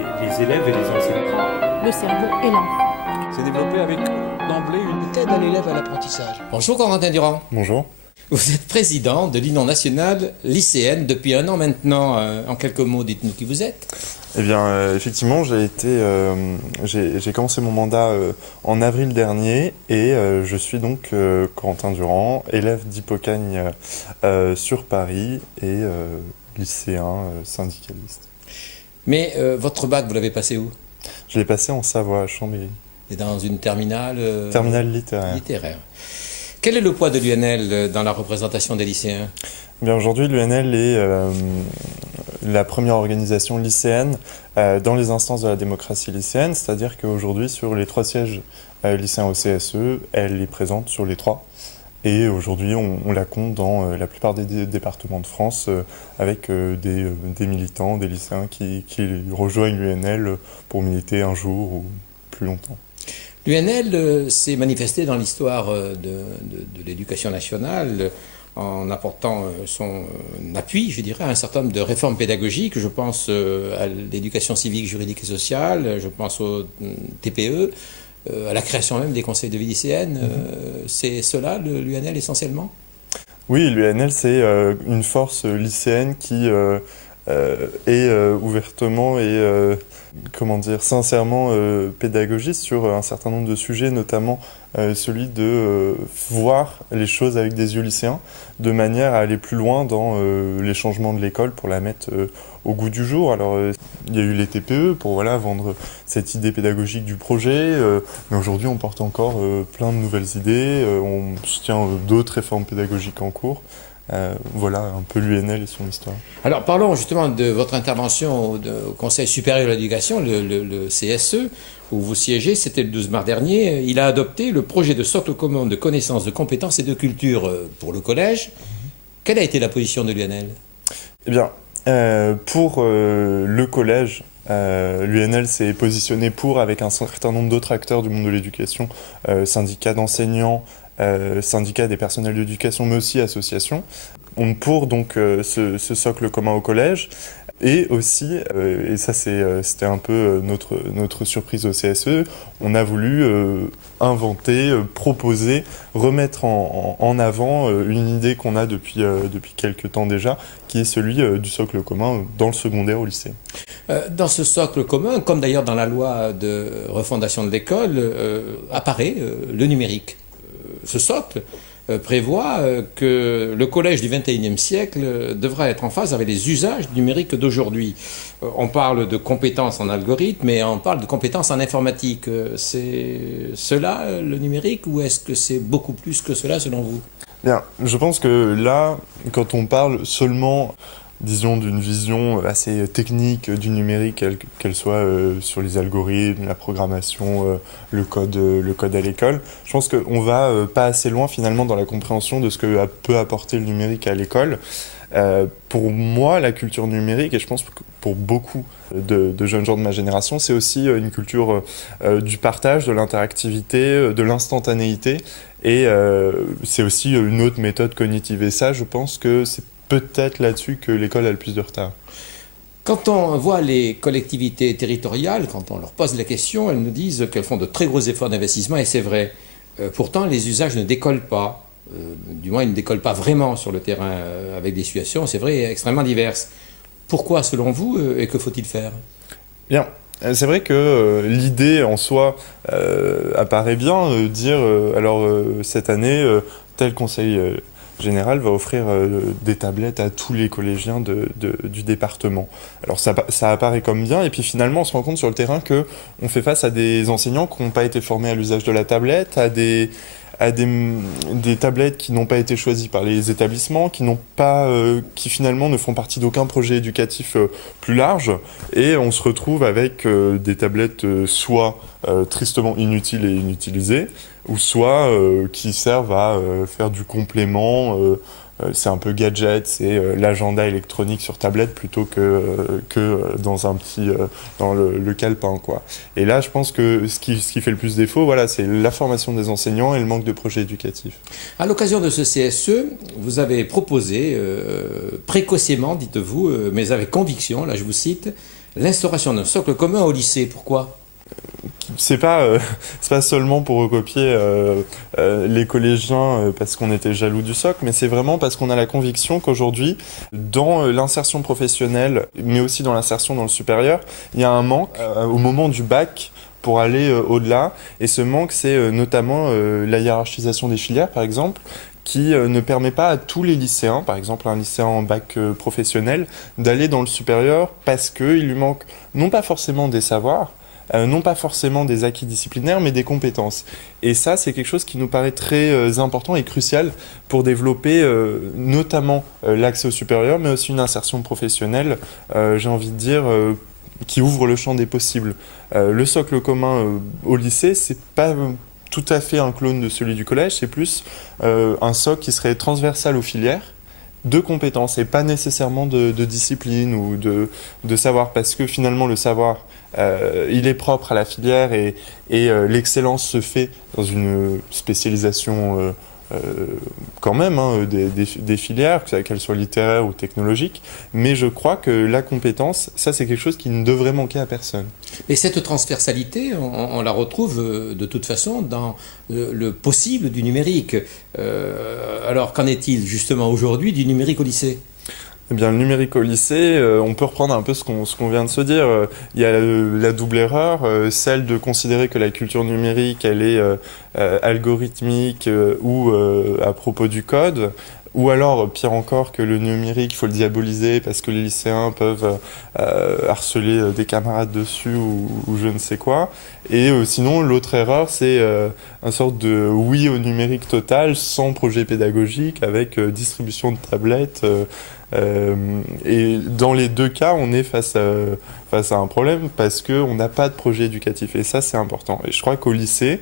les élèves et les enseignants. Le cerveau et l'enfant. C'est développé avec d'emblée une aide à l'élève à l'apprentissage. Bonjour Corentin Durand. Bonjour. Vous êtes président de l'Union nationale lycéenne depuis 1 an maintenant. En quelques mots, dites-nous qui vous êtes. Eh bien, effectivement, j'ai commencé mon mandat en avril dernier et je suis donc Corentin Durand, élève d'Hippocagne sur Paris et lycéen syndicaliste. Mais votre bac, vous l'avez passé où? Je l'ai passé en Savoie, à Chambéry. Et dans une terminale Terminale littéraire. Quel est le poids de l'UNL dans la représentation des lycéens? Eh bien, aujourd'hui, l'UNL est la première organisation lycéenne dans les instances de la démocratie lycéenne, c'est-à-dire qu'aujourd'hui, sur les 3 sièges lycéens au CSE, elle est présente sur les 3. Et aujourd'hui, on la compte dans la plupart des départements de France avec des militants, des lycéens qui rejoignent l'UNL pour militer un jour ou plus longtemps. L'UNL s'est manifestée dans l'histoire de l'éducation nationale en apportant son appui, je dirais, à un certain nombre de réformes pédagogiques. Je pense à l'éducation civique, juridique et sociale, je pense au TPE, à la création même des conseils de vie lycéenne. C'est cela, l'UNL, essentiellement? Oui, l'UNL, c'est une force lycéenne qui est ouvertement et sincèrement pédagogiste sur un certain nombre de sujets, notamment celui de voir les choses avec des yeux lycéens, de manière à aller plus loin dans les changements de l'école pour la mettre au goût du jour. Alors, il y a eu les TPE pour vendre cette idée pédagogique du projet, mais aujourd'hui on porte encore plein de nouvelles idées, on soutient d'autres réformes pédagogiques en cours. Voilà un peu l'UNL et son histoire. Alors parlons justement de votre intervention au Conseil supérieur de l'éducation, le CSE, où vous siégez. C'était le 12 mars dernier. Il a adopté le projet de socle commun de connaissances, de compétences et de culture pour le collège. Quelle a été la position de l'UNL? Eh bien, pour le collège, l'UNL s'est positionné avec un certain nombre d'autres acteurs du monde de l'éducation, syndicats d'enseignants, syndicats des personnels d'éducation, mais aussi associations, pour donc ce socle commun au collège. Et aussi, et ça c'était un peu notre surprise au CSE, on a voulu inventer, proposer, remettre en avant une idée qu'on a depuis quelques temps déjà, qui est celui du socle commun dans le secondaire au lycée. Dans ce socle commun, comme d'ailleurs dans la loi de refondation de l'école, apparaît le numérique. Ce socle prévoit que le collège du XXIe siècle devra être en phase avec les usages numériques d'aujourd'hui. On parle de compétences en algorithme, mais on parle de compétences en informatique. C'est cela le numérique, ou est-ce que c'est beaucoup plus que cela selon vous? Bien, je pense que là, quand on parle seulement, disons, d'une vision assez technique du numérique, qu'elle soit sur les algorithmes, la programmation, le code à l'école, je pense qu'on va pas assez loin finalement dans la compréhension de ce que peut apporter le numérique à l'école. Pour moi, la culture numérique, et je pense que pour beaucoup de jeunes gens de ma génération, c'est aussi une culture du partage, de l'interactivité, de l'instantanéité, et c'est aussi une autre méthode cognitive. Et ça, je pense que c'est peut-être là-dessus que l'école a le plus de retard. Quand on voit les collectivités territoriales, quand on leur pose la question, elles nous disent qu'elles font de très gros efforts d'investissement, et c'est vrai. Pourtant, les usages ne décollent pas. Du moins, ils ne décollent pas vraiment sur le terrain, avec des situations, c'est vrai, extrêmement diverses. Pourquoi, selon vous, et que faut-il faire? Bien. C'est vrai que l'idée en soi apparaît bien, cette année, tel conseil général va offrir des tablettes à tous les collégiens du département. Alors ça apparaît comme bien, et puis finalement on se rend compte sur le terrain qu'on fait face à des enseignants qui n'ont pas été formés à l'usage de la tablette, à des tablettes qui n'ont pas été choisies par les établissements, qui finalement ne font partie d'aucun projet éducatif plus large, et on se retrouve avec des tablettes soit tristement inutiles et inutilisées, ou soit qui servent à faire du complément, c'est un peu gadget, c'est l'agenda électronique sur tablette plutôt que dans le calepin, quoi. Et là, je pense que ce qui fait le plus défaut, c'est la formation des enseignants et le manque de projets éducatifs. À l'occasion de ce CSE, vous avez proposé précocement, dites-vous, mais avec conviction, là je vous cite, l'instauration d'un socle commun au lycée. Pourquoi ? C'est pas seulement pour recopier les collégiens parce qu'on était jaloux du socle, mais c'est vraiment parce qu'on a la conviction qu'aujourd'hui, dans l'insertion professionnelle, mais aussi dans l'insertion dans le supérieur, il y a un manque au moment du bac pour aller au-delà. Et ce manque, c'est notamment la hiérarchisation des filières, par exemple, qui ne permet pas à tous les lycéens, par exemple un lycéen en bac professionnel, d'aller dans le supérieur parce qu'il lui manque non pas forcément des savoirs, non pas forcément des acquis disciplinaires, mais des compétences. Et ça, c'est quelque chose qui nous paraît très important et crucial pour développer notamment l'accès au supérieur, mais aussi une insertion professionnelle, j'ai envie de dire, qui ouvre le champ des possibles. Le socle commun au lycée, c'est pas tout à fait un clone de celui du collège, c'est plus un socle qui serait transversal aux filières, de compétences et pas nécessairement de discipline ou de savoir, parce que finalement le savoir il est propre à la filière et l'excellence se fait dans une spécialisation quand même des filières, qu'elles soient littéraires ou technologiques, mais je crois que la compétence, ça c'est quelque chose qui ne devrait manquer à personne. Et cette transversalité, on la retrouve de toute façon dans le possible du numérique. Alors qu'en est-il justement aujourd'hui du numérique au lycée ? Eh bien, le numérique au lycée, on peut reprendre un peu ce qu'on vient de se dire. Il y a la double erreur, celle de considérer que la culture numérique, elle est algorithmique ou à propos du code. Ou alors, pire encore, que le numérique, il faut le diaboliser parce que les lycéens peuvent harceler des camarades dessus ou je ne sais quoi. Et sinon, l'autre erreur, c'est une sorte de oui au numérique total, sans projet pédagogique, avec distribution de tablettes. Et dans les deux cas, on est face à un problème parce qu'on n'a pas de projet éducatif. Et ça, c'est important. Et je crois qu'au lycée,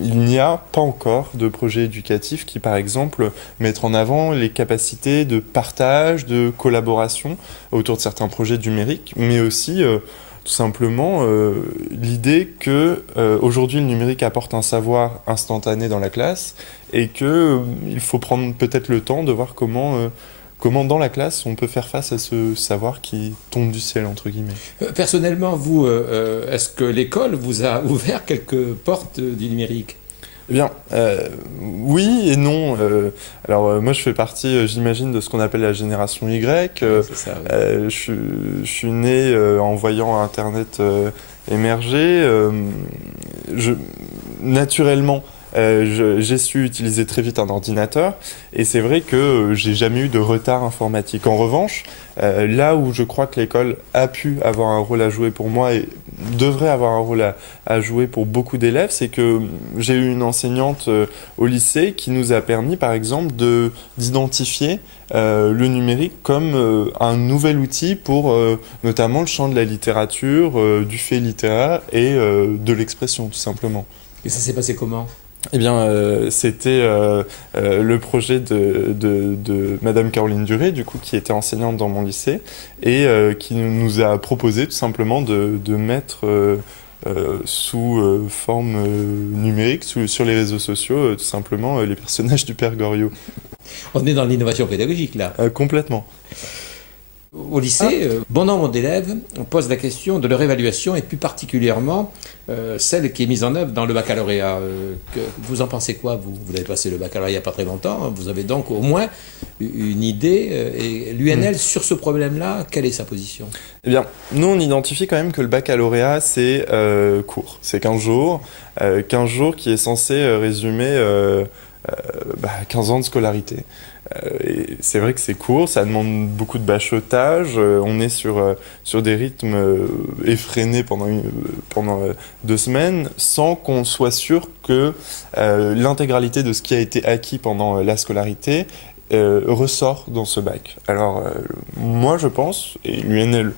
il n'y a pas encore de projet éducatif qui, par exemple, mettent en avant les capacités de partage, de collaboration autour de certains projets numériques, mais aussi tout simplement l'idée que aujourd'hui le numérique apporte un savoir instantané dans la classe et que il faut prendre peut-être le temps de voir comment dans la classe on peut faire face à ce savoir qui tombe du ciel, entre guillemets. Personnellement, vous, est-ce que l'école vous a ouvert quelques portes du numérique ? Eh bien, oui et non. Alors, moi, je fais partie, j'imagine, de ce qu'on appelle la génération Y. C'est ça, oui. Je suis né en voyant Internet émerger. Naturellement, j'ai su utiliser très vite un ordinateur et c'est vrai que j'ai jamais eu de retard informatique. En revanche, là où je crois que l'école a pu avoir un rôle à jouer pour moi et devrait avoir un rôle à jouer pour beaucoup d'élèves, c'est que j'ai eu une enseignante au lycée qui nous a permis, par exemple, d'identifier le numérique comme un nouvel outil pour notamment le champ de la littérature, du fait littéraire et de l'expression, tout simplement. Et ça s'est passé comment ? Eh bien, c'était le projet de Madame Caroline Duré, du coup, qui était enseignante dans mon lycée, et qui nous a proposé tout simplement de mettre sous forme numérique, sur les réseaux sociaux, tout simplement, les personnages du Père Goriot. On est dans l'innovation pédagogique, là. Complètement. Au lycée, bon nombre d'élèves posent la question de leur évaluation et plus particulièrement celle qui est mise en œuvre dans le baccalauréat. Vous en pensez quoi, vous avez passé le baccalauréat il n'y a pas très longtemps, vous avez donc au moins une idée. Et l'UNL, sur ce problème-là, quelle est sa position ? Eh bien, nous on identifie quand même que le baccalauréat c'est court, c'est 15 jours. 15 jours qui est censé résumer 15 ans de scolarité. Et c'est vrai que c'est court, ça demande beaucoup de bachotage, on est sur des rythmes effrénés pendant 2 semaines, sans qu'on soit sûr que l'intégralité de ce qui a été acquis pendant la scolarité ressort dans ce bac. Alors moi je pense, et l'UNL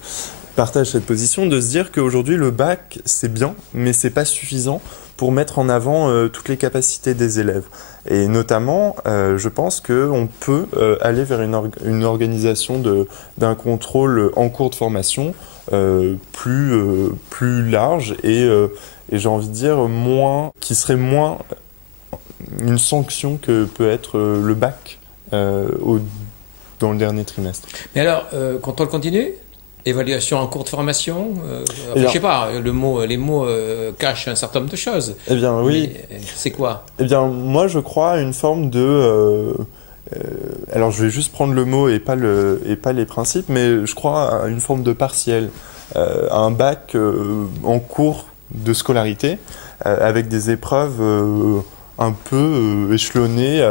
partage cette position, de se dire qu'aujourd'hui le bac c'est bien, mais c'est pas suffisant pour mettre en avant toutes les capacités des élèves. Et notamment, je pense qu'on peut aller vers une organisation d'un contrôle en cours de formation plus large et j'ai envie de dire qui serait moins une sanction que peut être le bac dans le dernier trimestre. Mais alors, contrôle continu ? Évaluation en cours de formation, Eh bien- je sais pas, les mots cachent un certain nombre de choses. Eh bien, oui. Mais, c'est quoi? Eh bien, moi, je crois à une forme de... alors, je vais juste prendre le mot et pas les principes, mais je crois à une forme de partiel, à un bac en cours de scolarité, avec des épreuves un peu échelonnées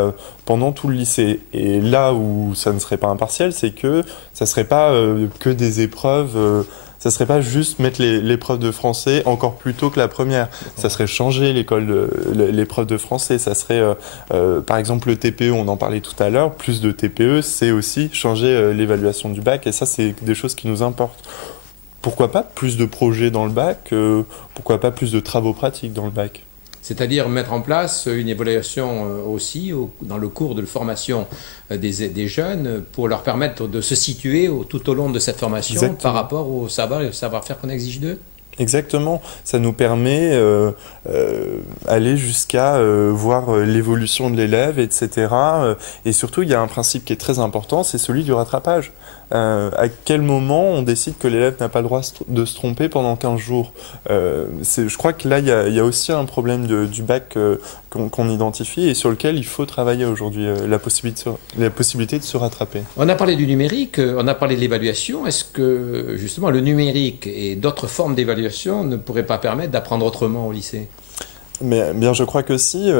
pendant tout le lycée. Et là où ça ne serait pas un partiel, c'est que ça serait pas que des épreuves... ça serait pas juste mettre l'épreuve de français encore plus tôt que la première. Ça serait changer l'épreuve de français. Ça serait, par exemple, le TPE, on en parlait tout à l'heure. Plus de TPE, c'est aussi changer l'évaluation du bac. Et ça, c'est des choses qui nous importent. Pourquoi pas plus de projets dans le bac pourquoi pas plus de travaux pratiques dans le bac? C'est-à-dire mettre en place une évaluation aussi dans le cours de formation des jeunes pour leur permettre de se situer tout au long de cette formation. Exactement. Par rapport au savoir et au savoir-faire qu'on exige d'eux. Exactement, ça nous permet aller jusqu'à voir l'évolution de l'élève, etc. Et surtout, il y a un principe qui est très important, c'est celui du rattrapage. À quel moment on décide que l'élève n'a pas le droit de se tromper pendant 15 jours je crois que là, il y a aussi un problème du bac qu'on identifie et sur lequel il faut travailler aujourd'hui, la possibilité de se rattraper. On a parlé du numérique, on a parlé de l'évaluation. Est-ce que justement le numérique et d'autres formes d'évaluation ne pourraient pas permettre d'apprendre autrement au lycée? Mais bien, je crois que si.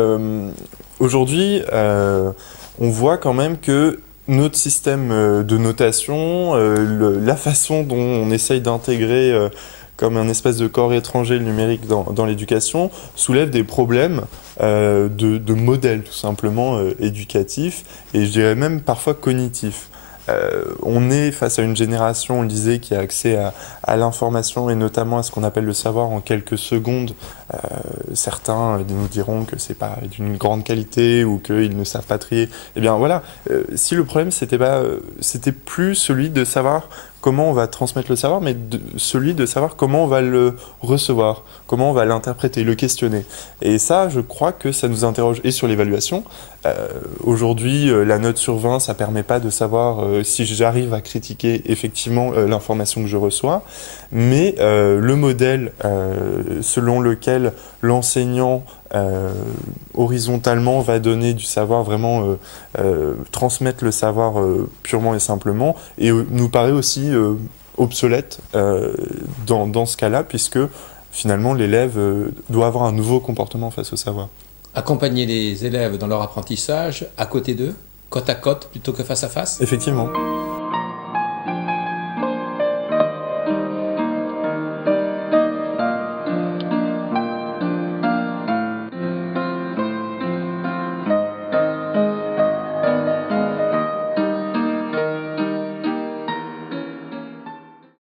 Aujourd'hui, on voit quand même que notre système de notation, la façon dont on essaye d'intégrer comme un espèce de corps étranger le numérique dans l'éducation, soulève des problèmes de modèles tout simplement éducatifs et je dirais même parfois cognitifs. On est face à une génération, on le disait, qui a accès à l'information et notamment à ce qu'on appelle le savoir en quelques secondes. Certains nous diront que c'est pas d'une grande qualité ou qu'ils ne savent pas trier. Eh bien voilà, si le problème c'était plus celui de savoir comment on va transmettre le savoir, mais celui de savoir comment on va le recevoir, comment on va l'interpréter, le questionner. Et ça, je crois que ça nous interroge et sur l'évaluation. Aujourd'hui, la note sur 20, ça permet pas de savoir si j'arrive à critiquer effectivement l'information que je reçois, mais le modèle selon lequel l'enseignant horizontalement va donner du savoir, vraiment transmettre le savoir purement et simplement, et nous paraît aussi obsolète dans ce cas-là, puisque finalement l'élève doit avoir un nouveau comportement face au savoir. Accompagner les élèves dans leur apprentissage à côté d'eux, côte à côte plutôt que face à face? Effectivement.